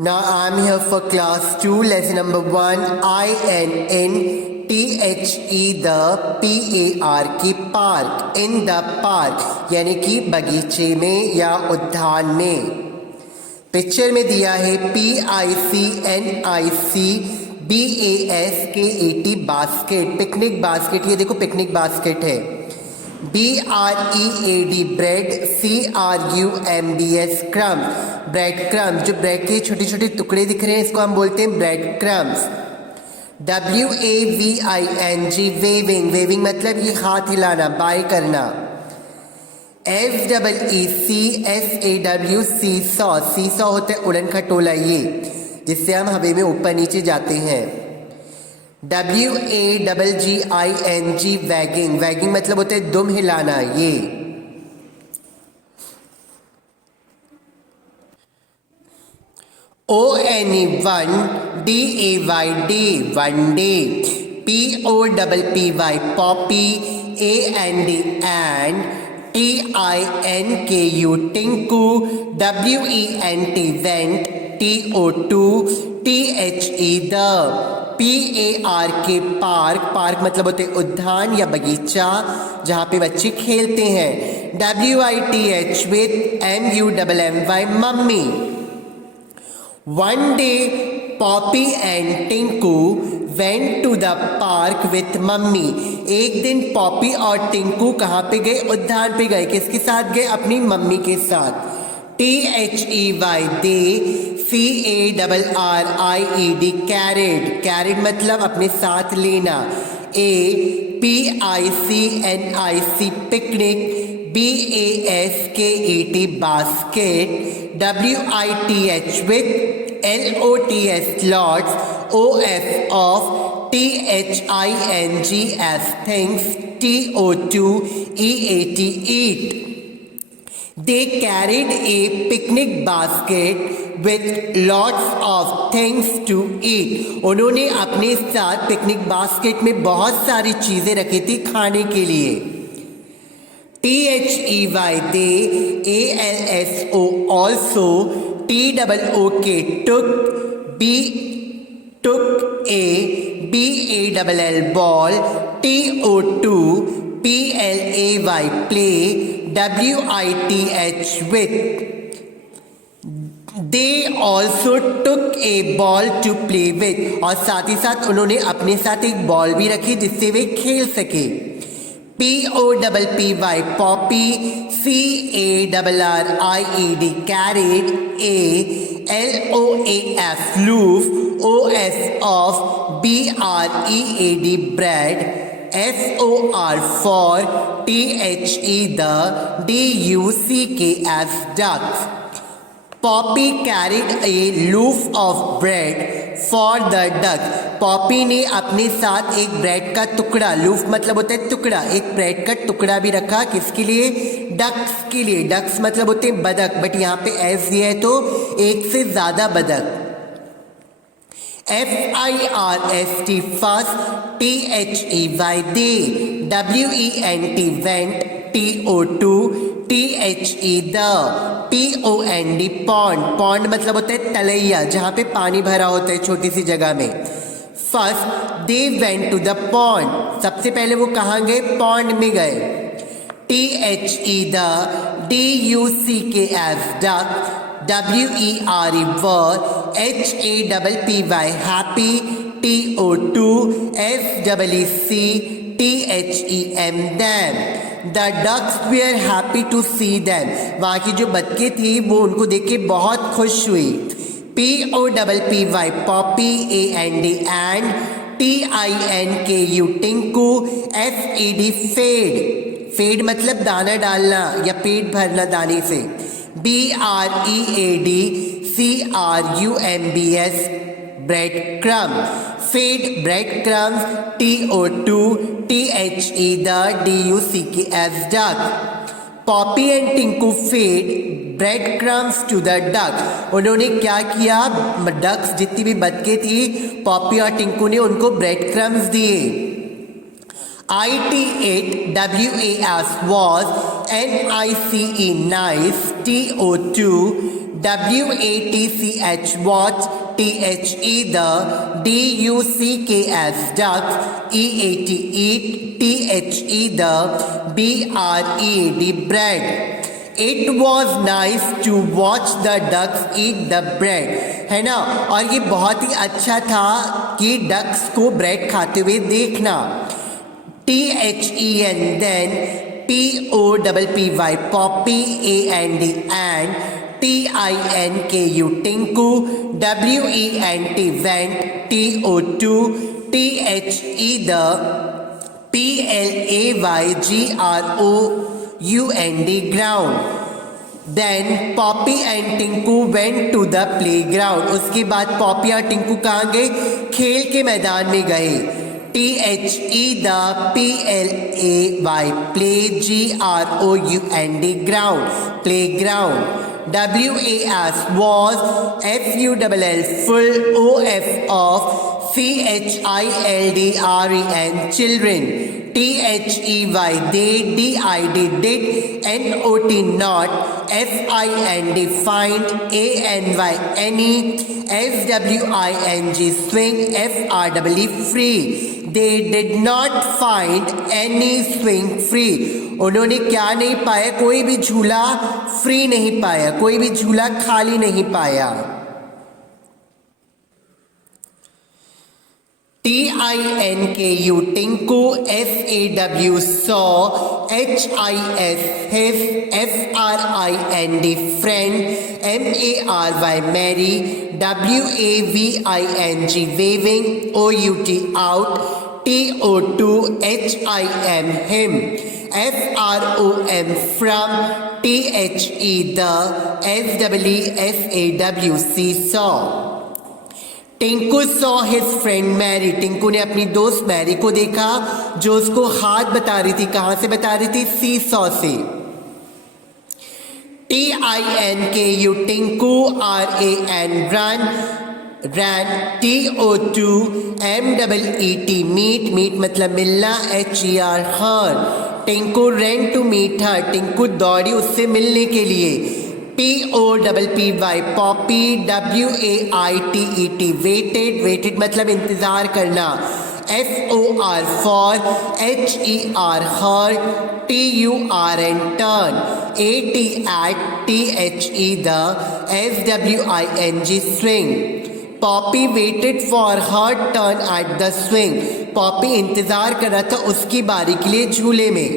Now I'm here for class 2, lesson number 1, INNTHE, the PAR की park, in the park यानी कि बगीचे में या उद्यान में। पिक्चर में दिया है PICNICBASKET बास्केट, पिकनिक बास्केट। ये देखो पिकनिक बास्केट है। BREAD ब्रेड, CRUMBS क्रम, ब्रेड क्रम्स। जो ब्रेड के छोटे छोटे टुकड़े दिख रहे हैं इसको हम बोलते हैं bread crumbs. WAVING waving, waving मतलब ये हाथ हिलाना, बाय करना। SEECSAW सीसॉ, सीसॉ होता है उड़न खटोला, ये जिससे हम हवा में ऊपर नीचे जाते हैं। WAGGING वैगिंग, वैगिंग मतलब होता है दुम हिलाना, ये। ONE1DAY one day, POPPY Poppy, AND TINKU Tinku, WENT went, TO2 THE the, PARK park, park मतलब होते उद्यान या बगीचा जहाँ पे बच्चे खेलते हैं। WITH with MUMMY mummy. One day Poppy and Tinku went to the park with mummy. एक दिन पॉपी और टिंकू कहाँ पे गए? उद्यान पे गए। किसके साथ गए? अपनी मम्मी के साथ। THEY they, CARRIED carried, carried मतलब अपने साथ लेना। PICNIC picnic, BASKET basket, WITH with LOTS lots, OF of, THINGS things, TO2 EAT eat. They carried a picnic basket with lots of things to eat. उन्होंने अपने साथ picnic basket में बहुत सारी चीजें रखी थी खाने के लिए। THEY they, ALSO also, TOOK took, took a, BALL ball, TO2 PLAY play, WITH with. They also took a ball to play with, और साथ ही साथ उन्होंने अपने साथ एक बॉल भी रखी जिससे वे खेल सके। POPPY Poppy, CARRIED carrot, LOAF loof, OF of, BREAD bread, FOR for, THE the, DUCKS ducks. Poppy carried a loaf of bread for the duck. Poppy ने अपने साथ एक ब्रेड का टुकड़ा, लूफ मतलब होता है टुकड़ा, एक ब्रेड का टुकड़ा भी रखा। किसके लिए? डक्स के लिए। डक्स मतलब होते हैं बदक, बट यहाँ पे एस दिया है तो एक से ज्यादा बदक। FIRST first, THEY they, WENT went, TO2 THE the, POND pond, pond मतलब होता है तलैया जहाँ पे पानी भरा होता है छोटी सी जगह में। First they went to the pond, सबसे पहले वो कहाँ गए? पॉन्ड में गए। THE the, DUCKS duck, WERE were, HAPPY happy, TO2 FEEC THEM them. The ducks were happy to see them. वहाँ की जो बतखें थी वो उनको देख के बहुत खुश हुई। POPPY Poppy, AND TINKU Tinku, FED fed, fed मतलब दाना डालना या पेट भरना दाने से। BREAD CRUMBS bread crumb, fed bread crumbs, TO2 THE the, DUCKS duck. Poppy and Tinku fed bread crumbs to the duck. उन्होंने क्या किया? डक्स जितनी भी बतखें थी, पॉपी और टिंकू ने उनको ब्रेड क्रम्स दिए। IT8 WAS was, NICE nice, TO2, WATCH watch, THE the, DUCKS ducks, EAT eat, THE the, BREAD bread. It was nice to watch the ducks eat the bread, है ना। और ये बहुत ही अच्छा था कि डक्स को ब्रेड खाते हुए देखना। THEN then, POPPY poppy, AND and, TINKU tinku, WENT went, TO2, THE the, PLAYGROUND ground. Then Poppy and Tinku went to the playground. उसके बाद पॉपी और टिंकू कहाँ गए? खेल के मैदान में गए। THE the, PLAY play, GROUND ground, playground. WAS was, FULL full, OF of, CHILDREN children. THEY they, DID did, NOT not, FIND find, ANY any, SWING swing, FREE free. They did not find any swing free. उन्होंने क्या नहीं पाया? कोई भी झूला free नहीं पाया, कोई भी झूला खाली नहीं पाया। TINKU tinku, FAW saw, HIS his, FRIND friend, MARY Mary, WAVING waving, OUT out, TO2 HIM him, FROM from, THE the, SWFAWC saw. Tinku saw his friend Mary, टिंकू ने अपनी दोस्त मैरी को देखा जो उसको हाथ बता रही थी। कहां से बता रही थी? सी सॉ से। TINKU Tinku, RAN ran, ran, TO2 MEET meet, meet मतलब मिलना, HER her. Tinku ran to meet her, Tinku दौड़ी उससे मिलने के लिए। POPPY Poppy, WAITET waited, waited मतलब इंतजार करना। FOR for, HER her, TURN turn, AT at, THE the, SWING swing. Poppy waited for her turn at the swing, Poppy इंतजार कर रहा था उसकी बारी के लिए झूले में।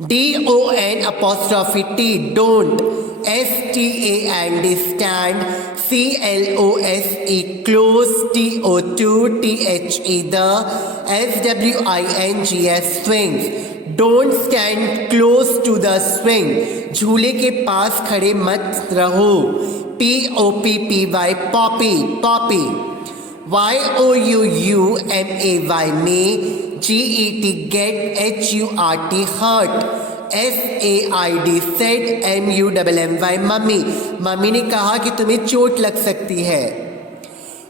DON'T don't, STAND stand, CLOSE close, TO2 THE the, SWINGS swings. Don't stand close to the swing, झूले के पास खड़े मत रहो। POPPY poppy, poppy. YOUUMAY may, GET get, HURT hurt, SAID said, MUMMY mummy, mummy ने कहा कि तुम्हें चोट लग सकती है।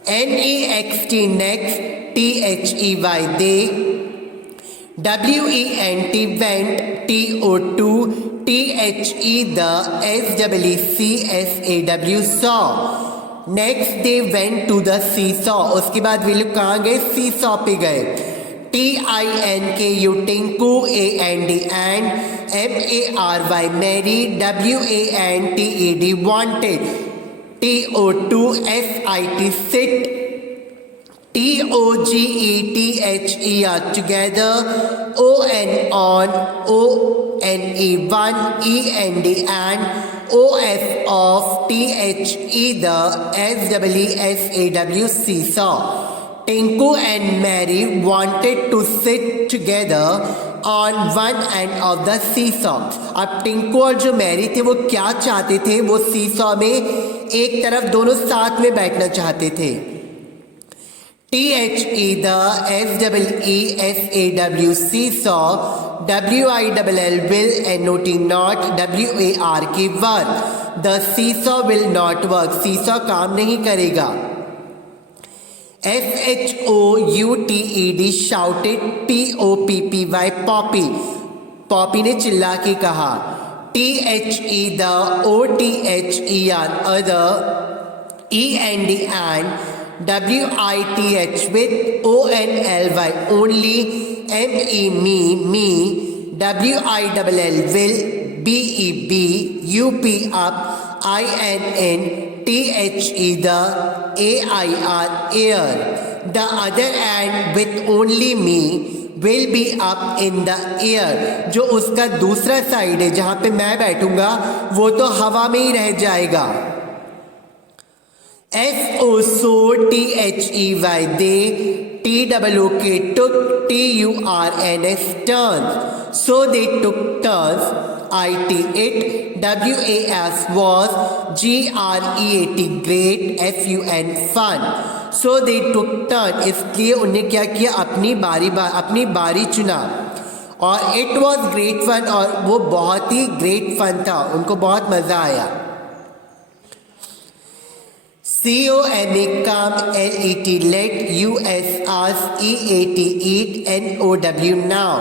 NEXT next, THEY they, WENT went, TO2 THE the, SWCSAW saw. Next they went to the seesaw, उसके बाद वे लोग कहाँ गए? सीसॉ पे गए। TINKU Tinku, AND and, MARY Mary, WANTED wanted, TO2 SIT sit, TOGETHER together, ON on, ONE one, END and, OF of, THE the, SWSAW seesaw. Tinku and Mary wanted to sit together on one end of the seesaw. अब टिंकू और जो Mary थे वो क्या चाहते थे? वो seesaw में एक तरफ दोनों साथ में बैठना चाहते थे। THE the, SEESAW seesaw, WILL will, NOT not, WARK work. The seesaw will not work, seesaw काम नहीं करेगा। SHOUTED shouted, POPPY poppy. Poppy ने चिल्ला के कहा। THE the, OTHER other, END and, WITH with ONLY only, ME me, WILL will, BEB, UP up, INN, THE the, AIR air. The other end with only me will be up in the air. जो उसका दूसरा side है जहां पे मैं बैठूंगा वो तो हवा में ही रह जाएगा। SO so, THEY they, TOOK took, TURNS turns. So they took turns. IT it, WAS was, GREAT great, FUN fun. So they took turn, इसलिए उन्हें क्या किया, अपनी बारी चुना। और इट वॉज ग्रेट फन, और वो बहुत ही ग्रेट फन था, उनको बहुत मजा आया। COMA come, LET let, US ask, EAT eat, NOW now,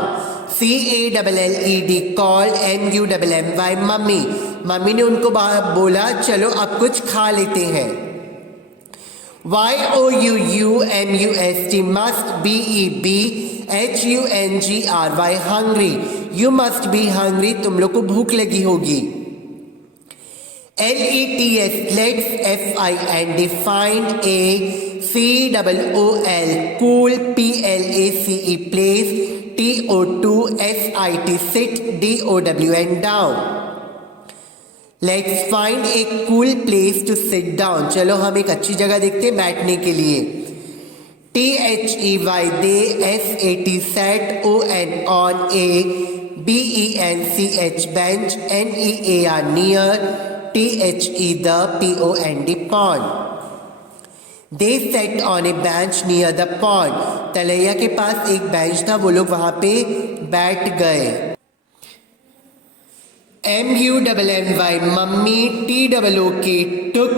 CALLED call, MUMMY mummy. Mummy ने उनको बोला चलो अब कुछ खा लेते हैं। YOUUMUST must, BEB HUNGRY hungry, you must be hungry, तुम लोग को भूख लगी होगी। LETS let's, FIND find, ACOOL cool, PLACE place, TO2 SIT sit, DOWN down. Let's find a cool place to sit down. चलो हम एक अच्छी जगह देखते हैं बैठने के लिए। THEY they, SAT sat, ON on, A BENCH bench, NEAR near, THE the, POND pond. They sat on a bench near the pond. तलैया के पास एक बेंच था, वो लोग वहां पे बैठ गए। MUMMY mummy, TOOK took,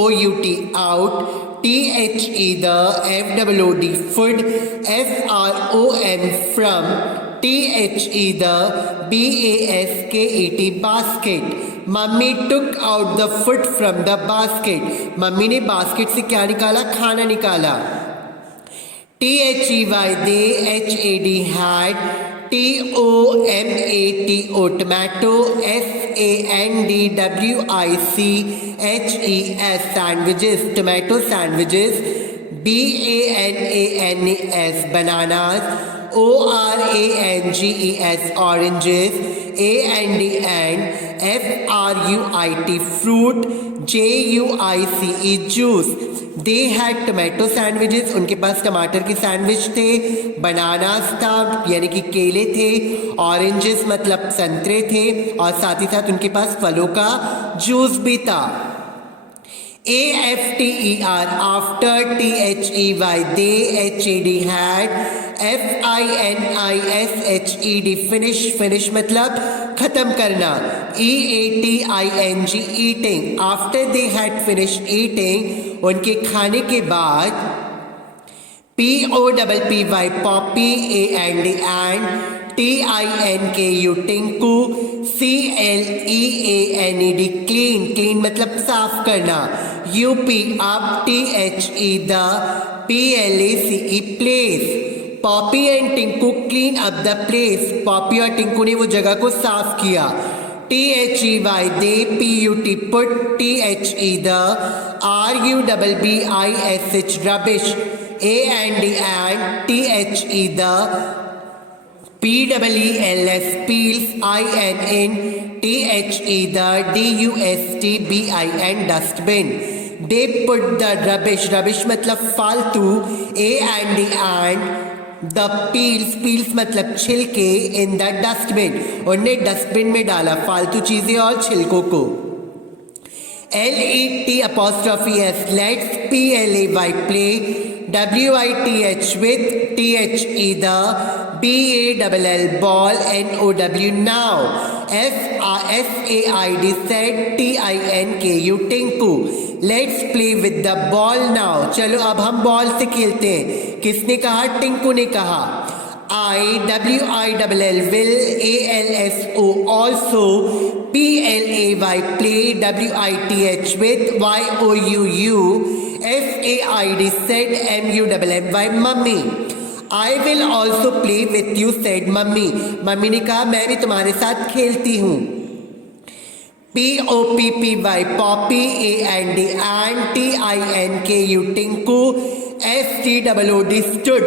OUT out, THE the, FOOD food, FROM from, THE the, BASKET basket. Mummy took out the food from the basket. Mummy ने बास्केट से क्या निकाला, खाना निकाला। THEY they, HAD had, TOMATO tomato, SANDWICHES sandwiches, tomato sandwiches, BANANAS bananas, ORANGES oranges, AND FRUIT fruit, JUICE juice. They had tomato sandwiches, उनके पास टमाटर की sandwich थे। बनानास था यानी कि केले थे। ऑरेंजेस मतलब संतरे थे, और साथ ही साथ उनके पास फलों का जूस भी था। AFTER after, THEY they, HAD had, FINISHED finish मतलब खत्म करना। EATING eating after they had finished eating, उनके खाने के बाद। POPPY poppy, and TINKU tinku, CLEANED clean मतलब साफ करना। UP up, THE the, PLACE place. Poppy and Tinku clean up the place. Poppy और टिंकू ने वो जगह को साफ किया। THEY they, PUT put, THE the, RUBBISH rubbish, AND THE the, PEELS peels, INN THE the, DUSTBIN dustbin. They put the rubbish मतलब फालतू, AND the peels मतलब छिलके, in the dustbin, उन्हें डस्टबिन में डाला फालतू चीजें और छिलकों को। LET'S let's, PLAY play, WITH with, THE the, BALL ball, NOW now, SAID said, TINKU tinku. Let's play with the ball now. चलो अब हम बॉल से खेलते हैं। किसने कहा? टिंकू ने कहा। will, ALSO also, PLAY play, WITH with, YOUU, FAID said, MUMMY mummy. I will also play with you said mummy. Mummy ने कहा मैं भी तुम्हारे साथ खेलती हूँ. POPPY Poppy, AND TINKU Tinku, STOOD stood,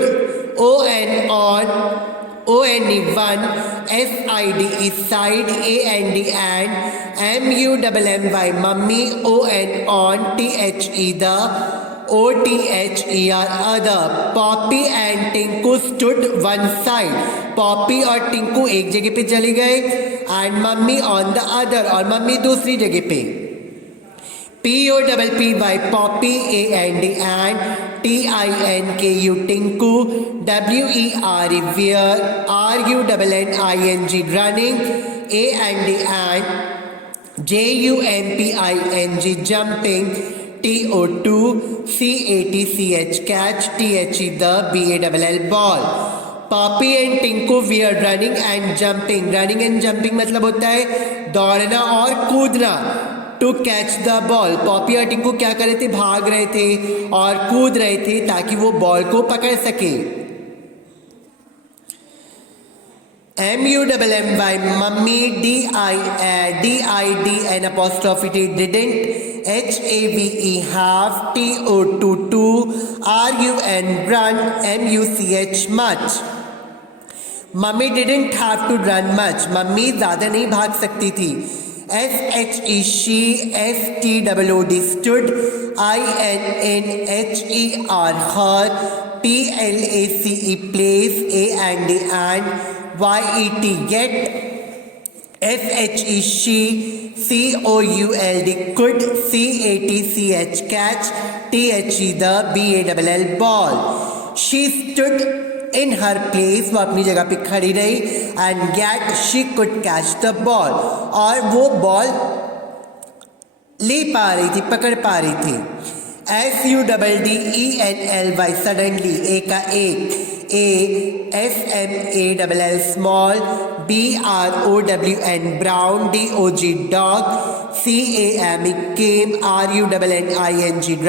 ON ONE one, SIDE side, and MUMMY mummy, on THE the, OTHER other. Poppy and Tinku stood one side. Poppy और टिंकू एक जगह पे चले गए and mummy on the other, और mummy दूसरी जगह पे. POPPY Poppy, AND TINKU Tinku, WERE were, RUNNING running, AND JUMPING jumping, TO2 CATCH catch, THE the, BALL ball. Poppy and Tinku we are running and jumping. Running and jumping मतलब होता है दौड़ना और कूदना. To catch the ball. Poppy और टिंकू क्या कर रहे थे, भाग रहे थे और कूद रहे थे ताकि वो बॉल को पकड़ सके. MUMMY mummy, DIDN apostrophe T didn't, HAVE have, TO2 RUN run, MUCH much. Mummy didn't have to run much. Mummy ज़्यादा नहीं भाग सकती थी. SHE she, STOOD stood, INNHER her, PLACE place, AND YET yet, SHE she, COULD could, CATCH catch, THE the, BALL ball. She stood in her place, वो अपनी जगह पे खड़ी रही, and yet she could catch the ball, और वो ball ले पा रही थी, पकड़ पा रही थी. SUDDENLY suddenly, A का एक, A, SMALL small, BROWN brown, DOG dog, CAME came, RUNNING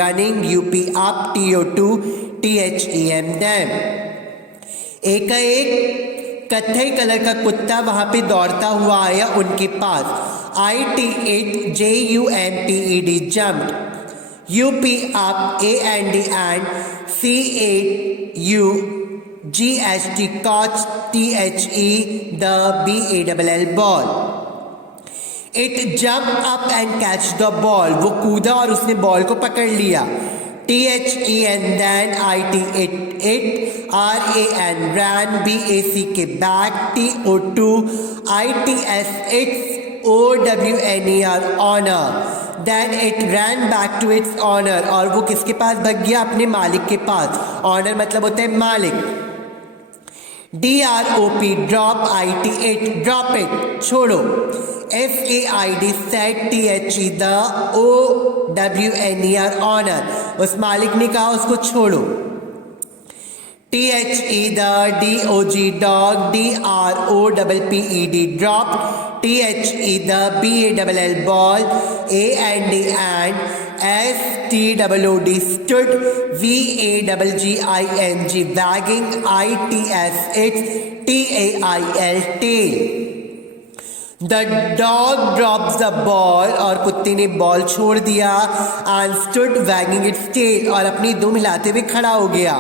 running, UP up, TO2 THEM them. एक का एक कत्थई कलर का कुत्ता वहां पे दौड़ता हुआ आया उनके पास. IT8 JUMPED jumped, UP up, AND CAUGHT caught, THE the, BALL ball. It jumped up and catch the ball. वो कूदा और उसने बॉल को पकड़ लिया. THE and then IT it RAN ran, BACK back, TO2 ITS its, OWNER honor. Then it ran back to its owner. और वो किसके पास भाग गया, अपने मालिक के पास. ऑनर मतलब होता है मालिक. DROP drop, IT8 drop it छोड़ो, FAID said, THE the, OWNER honor. उस मालिक ने कहा उसको छोड़ो. THE the, DOG dog, DROPPED drop, THE the, BALL ball, AND STOOD stood, VAGGING wagging, ITS its, TAIL tail. The dog drops the ball, और कुत्ते ने बॉल छोड़ दिया, and stood wagging its tail, और अपनी दुम हिलाते हुए खड़ा हो गया.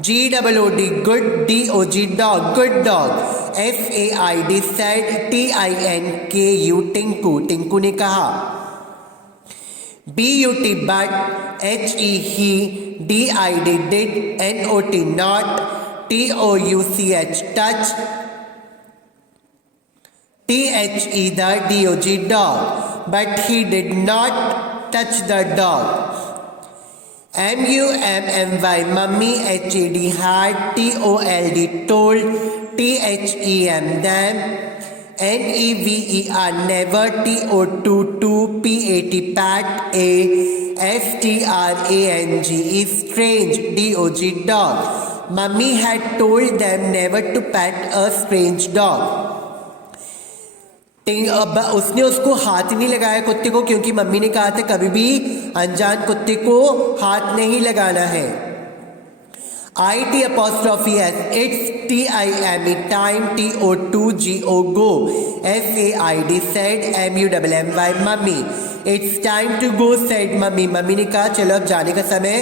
GOOD good, DOG dog good dog, FAID said, TINKU Tinku Tinku ने कहा. BUT but, HE he, DID did, NOT not, TOUCH touch, THE the, DOG dog, but he did not touch the dog. MUMMY mummy, HAD had, TOLD told, THEM them, NEVER never, TO2 PAT pat, A STRANGE is strange, DOG dog, mummy had told them never to pet a strange dog. अब उसने उसको हाथ नहीं लगाया कुत्ते को, क्योंकि mummy ने कहा था कभी भी अनजान कुत्ते को हाथ नहीं लगाना है। IT apostrophe S, it's TIME, time, TO2GO, go, SAID, said, MUMMY, mummy, it's time to go, said mummy, mummy ने कहा चलो अब जाने का समय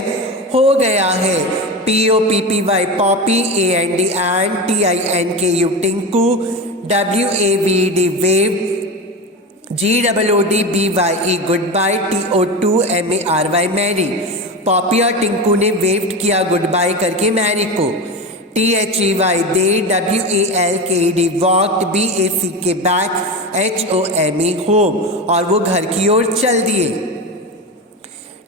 हो गया है। POPPY, poppy, AND, and, TINKU, tinku, WAVD, wave, GOODBYE, goodbye, TO2MARY, Mary। Poppy और टिंकू ने वेव्ड किया गुड बाय करके मैरी को। THEY, they, WALKED, walked, BACK, back, HOME, home, और वो घर की ओर चल दिए।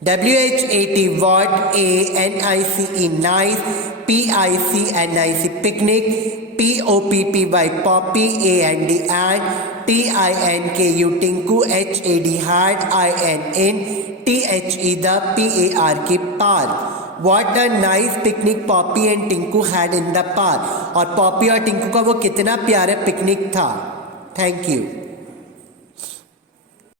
WHAT, what, NICE, nice, PICNIC, picnic, POPPY, Poppy, AND, and, TINKU, Tinku, HAD, had, INN, THE, the, PARK, park. What a nice picnic Poppy and Tinku had in the park। और Poppy और टिंकू का वो कितना प्यारा पिकनिक था। Thank you.